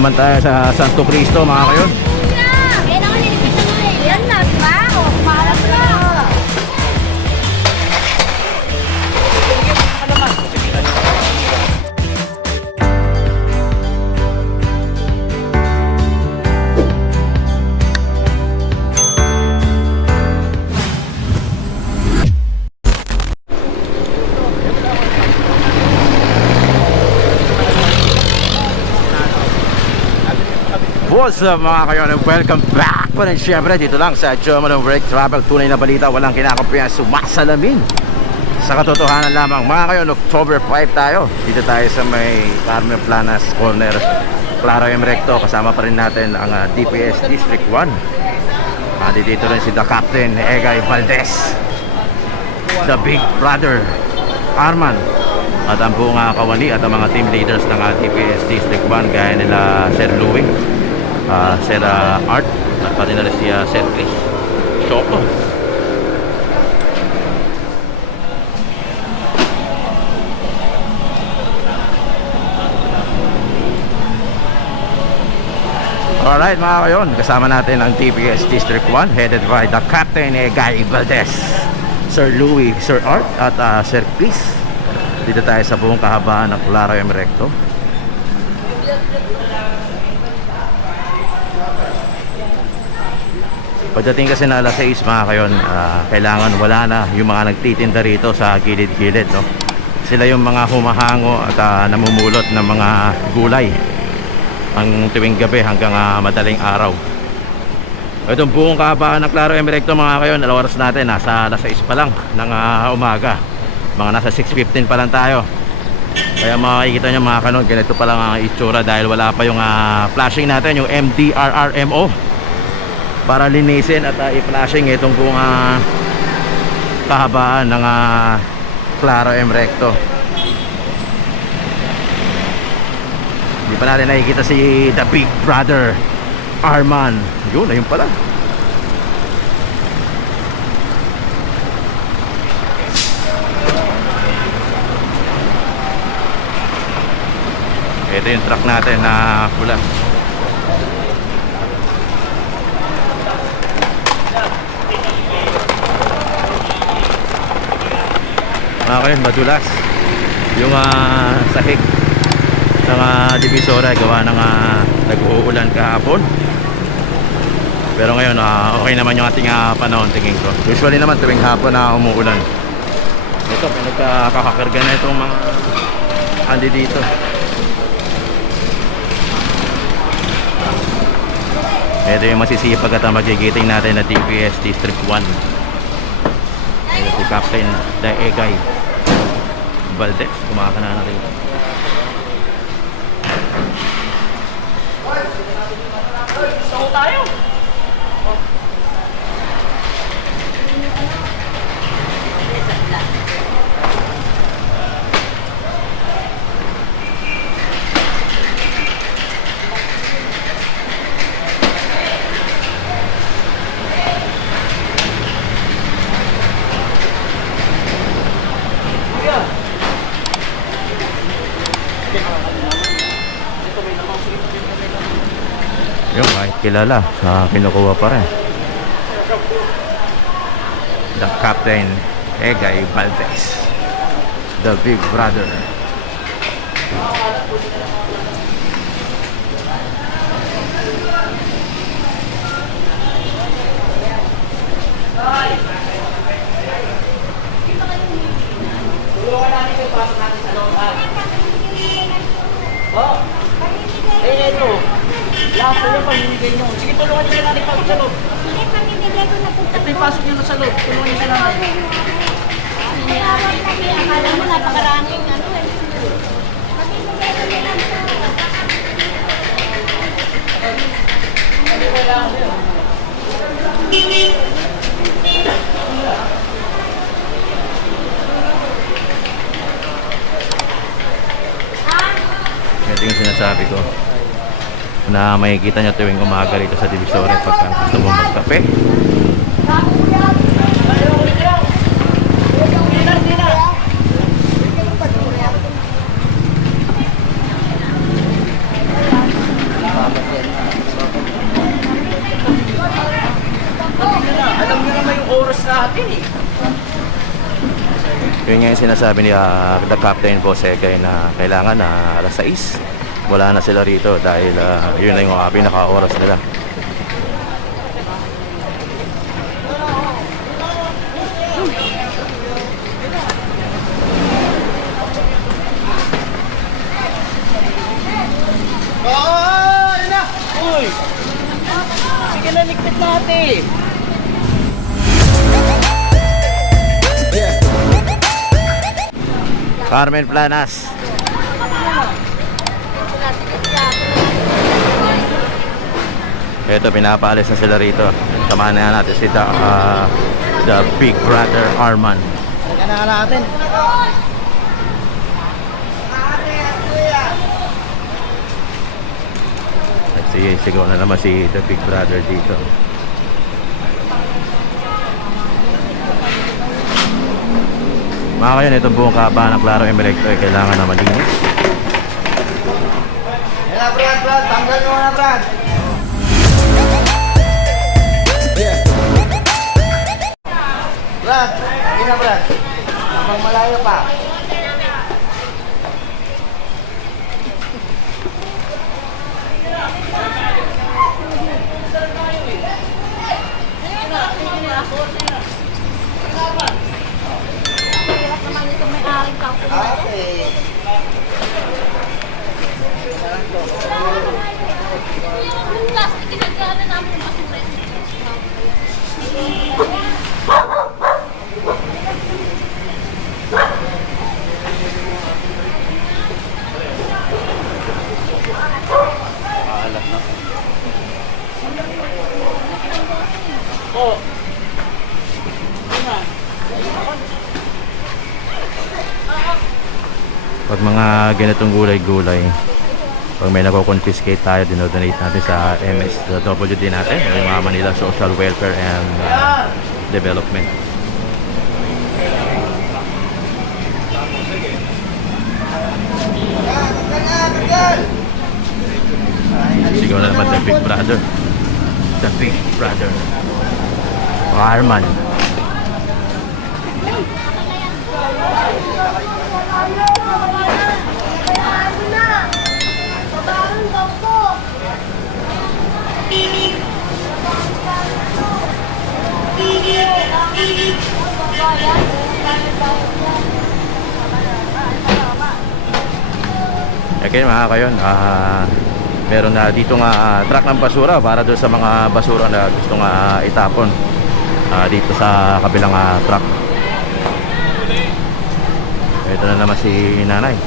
naman tayo sa Santo Cristo mga kayon. Yan na, wow, para na. What's up mga kayon, and welcome back pa rin syempre dito lang sa Joe Malone Break Travel. Tunay na balita, walang kinakampihan, sumasalamin sa katotohanan lamang mga kayon. October 5 tayo, dito tayo sa may Carmen Planas Corner, Claro M. Recto. Kasama pa rin natin ang DPS District 1. Dito rin si The Captain Egay Valdez, The Big Brother Arman, at ang buong kawani at ang mga team leaders ng DPS District 1 gaya nila Sir Louie, Sir Art, at pati na rin si Sir Chris Choco. Alright mga kayon, kasama natin ang TPS District 1 headed by the Captain Guy Valdez, Sir Louie, Sir Art, at Sir Chris. Dito tayo sa buong kahabaan ng Claro M. Recto. Pagdating kasi na alas 6 mga kayon, kailangan wala na yung mga nagtitinda rito sa gilid-gilid, no? Sila yung mga humahango at namumulot ng mga gulay ang tuwing gabi hanggang madaling araw. Itong buong kahabaan ng Claro M. Recto mga kayon, oras natin nasa alas 6 pa lang ng umaga. Mga nasa 6:15 pa lang tayo. Kaya makikita nyo mga kanon, ganito pa lang ang itsura dahil wala pa yung flashing natin, yung MDRRMO, para linisin at i-flashing itong buong kahabaan ng Claro M. Recto. Hindi pa natin nakikita si The Big Brother Arman. Yun, ayun pala. Ito yung truck natin na pula. Ngayon madulas yung sahig ng Divisoria gawa ng nag-uulan kahapon. Pero ngayon okay naman yung ating panahon, tingin ko. Usually naman tuwing hapon na umuulan. Ito, pinagkakakarga na itong mga andi dito. Ito yung masisipag at magigiting natin na DPS District 1. Ito si Captain Egay Valdez, kumakana na rin. So tayo. Yung kahit kilala, kinukuha pa rin. The Captain Egay Valdez, The Big Brother. Tulungan natin yung pasok natin sa loob. Oh, ito. Lahat po yung pamimigay nyo. Sige, tulungan nyo natin pasok sa loob. Sige, pamimigay ko na po. Ito yung pasok nyo sa loob. Tulungan nyo sila natin. Akala mo napakaraming ano eh. Pamimigay ko na lang po. Ito yung sinasabi ko na makikita nyo tuwing umaga rito sa Divisoria pagka gusto mo magkape. sa atin eh. Yun nga yung sinasabi ni the Captain Bosegay na kailangan na alas 6 wala na sila rito dahil yun na yung pinaka-oras nila. Oo, yun na! Uy! Sige na, ligpit natin! Carmen Planas. Ito, pinapaalis na sila rito. Samahan na natin si the Big Brother Arman. Sige na natin. At sigaw na naman si the Big Brother dito. Mga kayo, itong buong kaba ng Claro Emerecto ay kailangan na malinis. Yan na, Brad, tanggal mo na, Brad. Brad, yun na, Brad. Habang malayo pa. Hirap naman ito may aking kapo. Okay. Yung plastic, ginagana namin yung basura. Maalat na. Oh. Pag mga ganitong gulay-gulay, pag may nako-confiscate tayo, dinodonate natin sa MSWD natin, yung mga Manila Social Welfare and Development. Sigaw na naman the Big Brother. The Big Brother. Arman. Okay mga kayon, meron na dito nga truck ng basura para doon sa mga basura na gusto nga itapon dito sa kabilang truck. Ito na naman si nanay.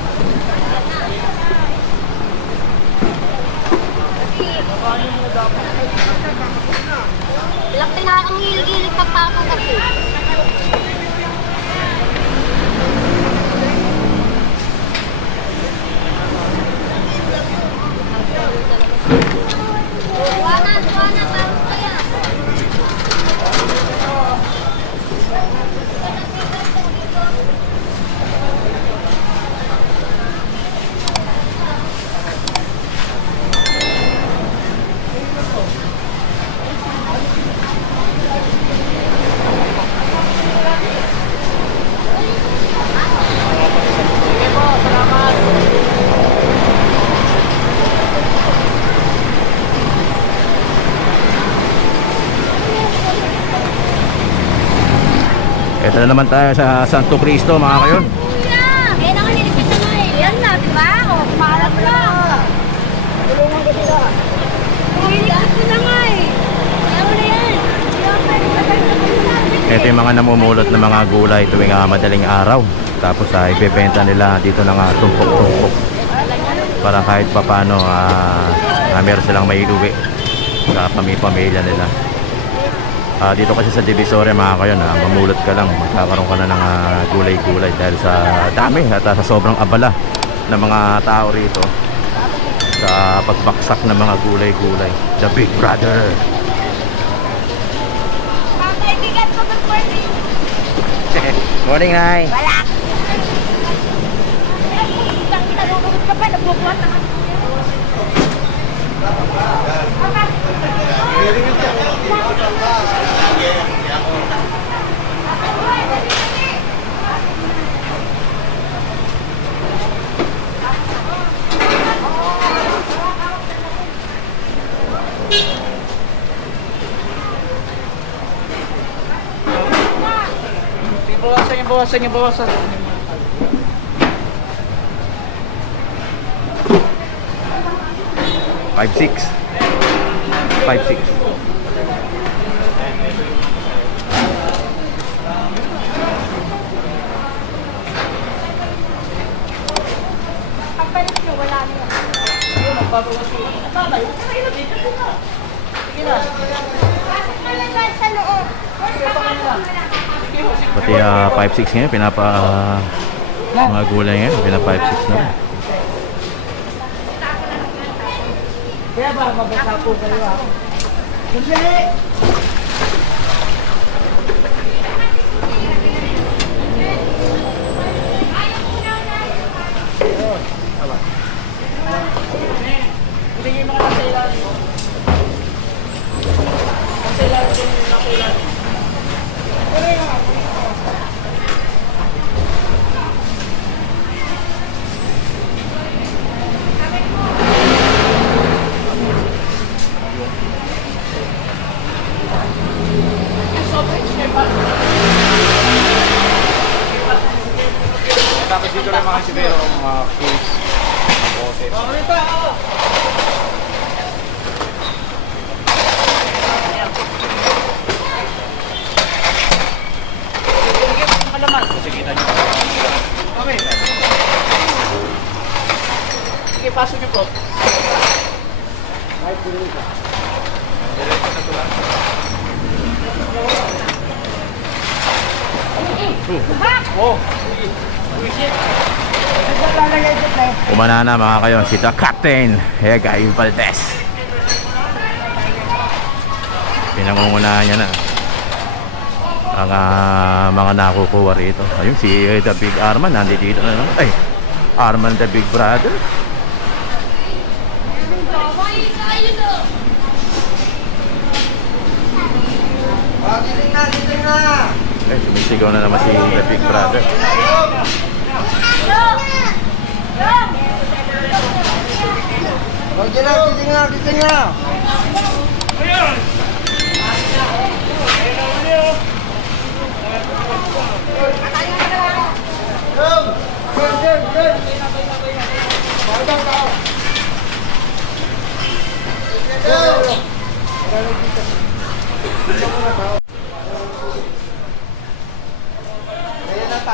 Laki na ang hilig-hilig pagtapon kasi. Tuwanan, parang kaya. Ito na naman tayo sa Santo Cristo mga kayon. Kuya, kaya naman nilipit na nga eh. Yan na, diba? O, kumarap na. Tulungan ko sila. Nilipit ko na nga eh. Kaya mo na yan. Ito yung mga namumulot na mga gulay tuwing madaling araw. Tapos ibebenta nila dito ng tumpok-tumpok. Para kahit papano meron silang maiuwi sa pamilya nila. Dito kasi sa Divisoria mga kayo na mamulot ka lang, magkakaroon ka na ng gulay-gulay dahil sa dami at sa sobrang abala ng mga tao rito sa pagbaksak ng mga gulay-gulay. The Big Brother. Kaibigan ko ng morning. Morning, Nay. Wala. Isang kinalulunod ka pa, nagbubuhat na kasi. Bawasan. 5'6". 5'6". Pagpalit nyo, wala na yan. Ayun, magbabawas ko. Tatay, huwag ka na ilagay. Sige na. Sige na. Pasok na lang dahil sa loob. Pati 5'6 ngayon, pinapa mga gulay ngayon, pinapa 5'6 na rin. Kaya ba, mabasa po kayo ako. Hindi! Hindi yung mga nasa ilalim mo. Nasa ilalim din yung nasa ilalim. Tapos dito rin mga sibero, mga case. Malaman. Sige, kita nyo. Kami. Sige, pasok nyo po. Kahit pili ka. Diretso na ito lang. Oh, sige. Shit. Lalagay dito na. Umana na mga kayon, si The Captain Hegay Valdez. Pinangungunahan niya na ang mga nakukuha rito. Ayun, si The Big Arman, nandito na naman. Ay, Arman the Big Brother. Ay, sumisigaw na naman si The Big Brother. Gising na.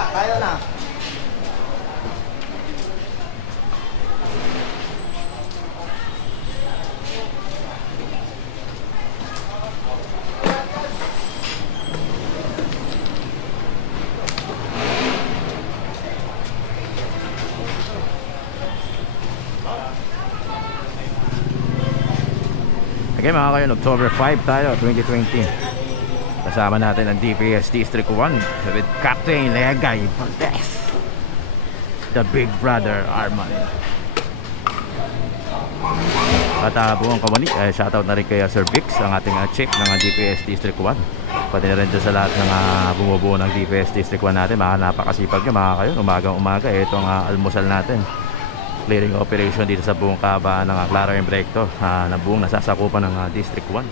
Kaya na. Okay mga kayon, October 5 tayo, 2020. Kasama natin ang DPS District 1 with Captain Hegay Valdez, The Big Brother Arman. At buong kawani, shoutout na rin kay Sir Vix, ang ating chief ng DPS District 1. Pati na rin dyan sa lahat ng bumubuo ng DPS District 1 natin. Napakasipag nyo mga kayon, umagang-umaga. Itong almusal natin, clearing operation dito sa buong kabaan ng Claro and Recto, na buong nasasakupan ng District 1.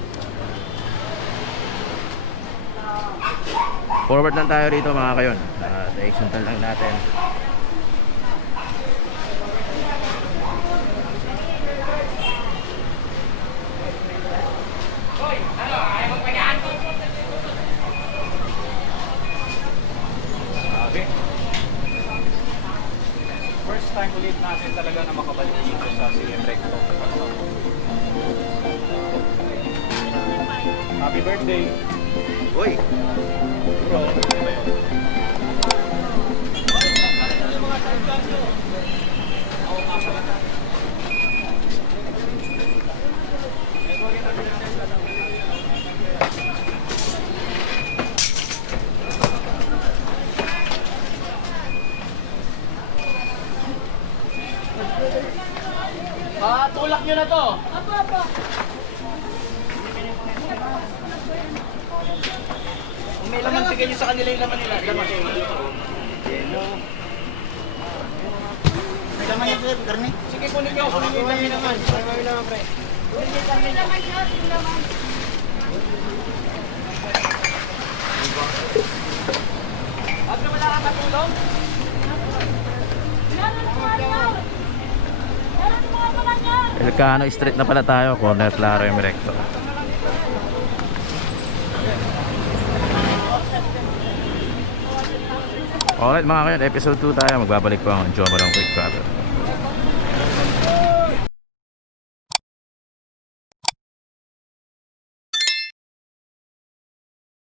Forward lang tayo rito mga kayon. Direction lang natin. Grabe. First time ulit natin talaga na makabalik dito sa CM Recto. Happy birthday! Uy! Bro, ano ba yun? Tulak nyo na to. Apo. Kung may laman, bigyan nyo sa kanila yung laman nila. Laman. May laman yan, sir. Garni. Sige, kunin nyo. Kunin nyo yung laman. Kunin nyo yung laman, pre. Kunin nyo yung laman. Yung laman. Ilocano Street na pala tayo, corner Claro M. Recto. Alright mga kayon, episode 2 tayo. Magbabalik po ang Joe Malong Quick Travel.